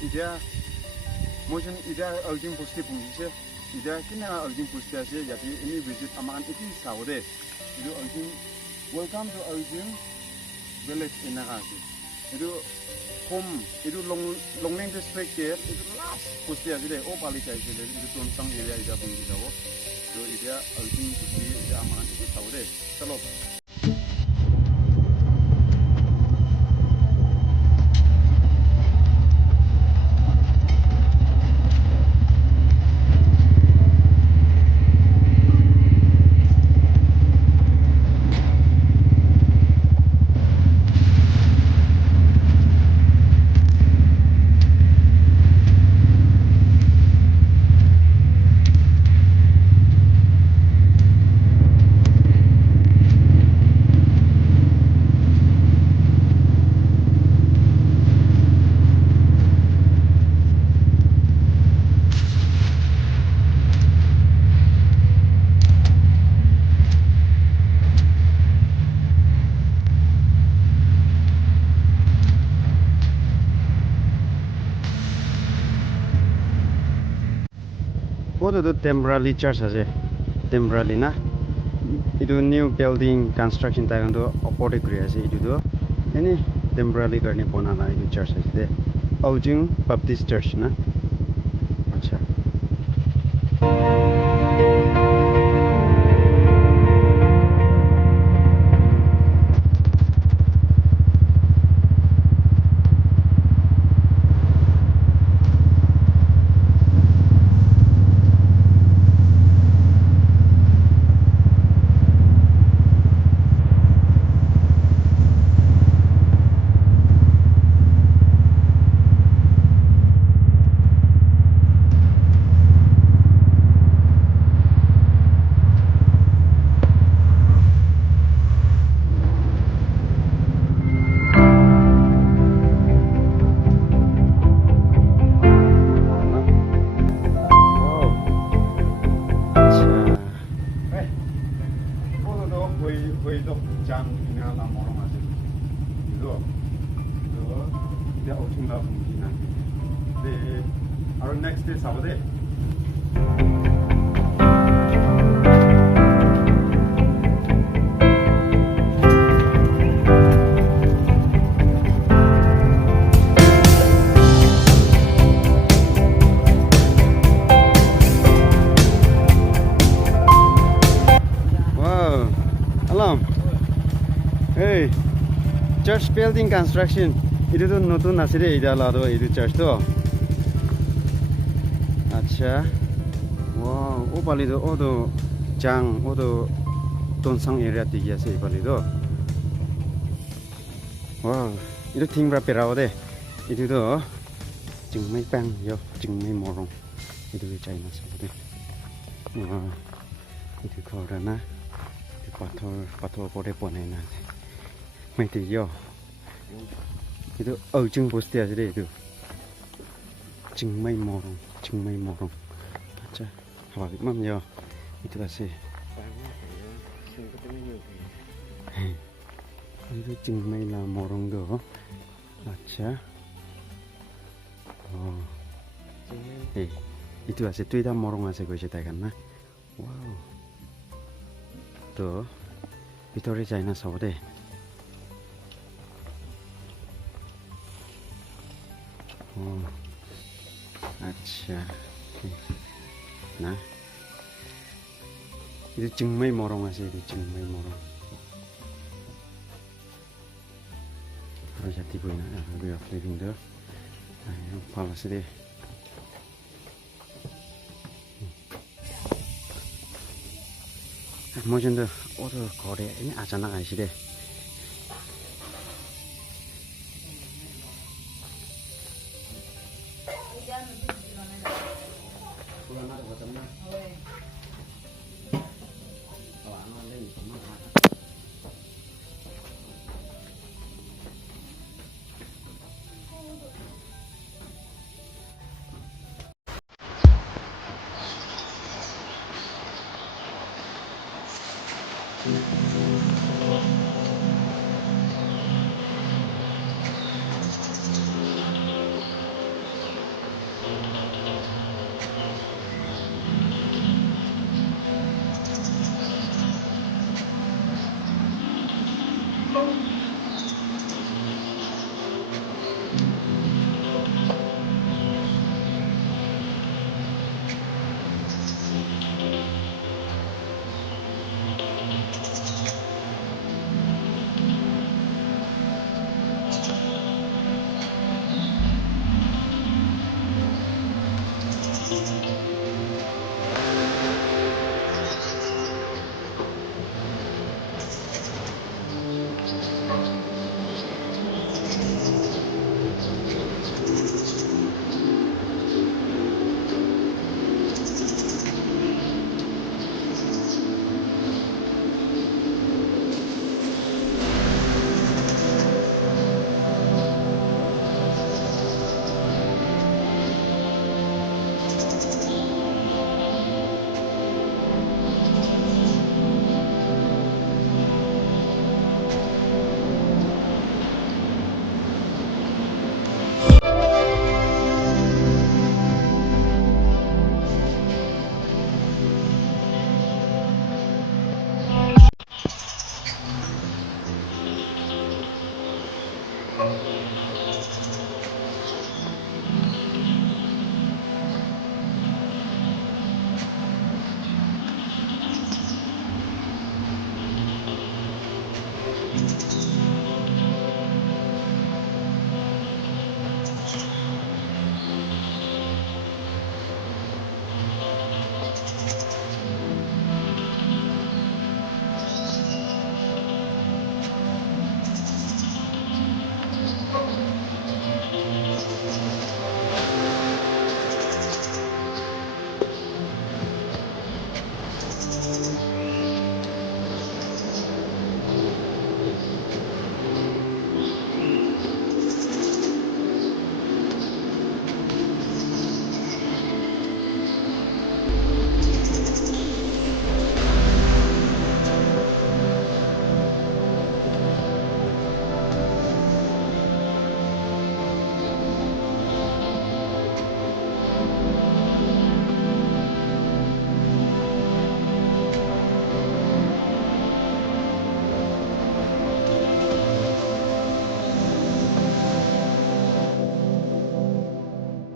ida motion ida Auching posti pungsi ida kena Auching posti aja jadi ini visit amakan itu saude itu Auching welcome to Auching village in Nagaland itu home itu Longleng district itu last posti aja deh paling saya itu tentang area ida pungsi tahu itu ida Auching posti ida amakan itu saude selalu itu temporary church aja, temporary na. Itu new building construction tayo untuk opore kreasi itu tuh. Ini temporary karena ponana itu church aja deh. Auching Baptist Church na. Acha. Our next is Saturday. Wow, hello. Hey, church building construction. Itu tuh nutun nasire ida lado itu church tuh. Acha. Wow, opali tuh odo jang odo tonsang area tiga sih opali tuh. Wow, itu ting berapa rau deh. Itu tuh jengmai pang yo, jengmai morong. Itu di China sebetulnya. Wow, itu korana. Itu pator boleh ponen nanti. Mesti yo. Itu Auching posti aja deh itu. Jengmai morong. Acha. Habis mam yo. Itu sih. Itu jengmai lah morong do. Acha. Oh. Itu sih tuh ida morong aja gue ceritakan nah. Wow. Tuh. Itu dari China saudeh. Oh. Acha. Nah. Itu jengmai morong aja itu jengmai morong. Harus hati gue nak, gue living deh. Ayo palas deh. Mau jadi, Korea ini aja nak aja deh.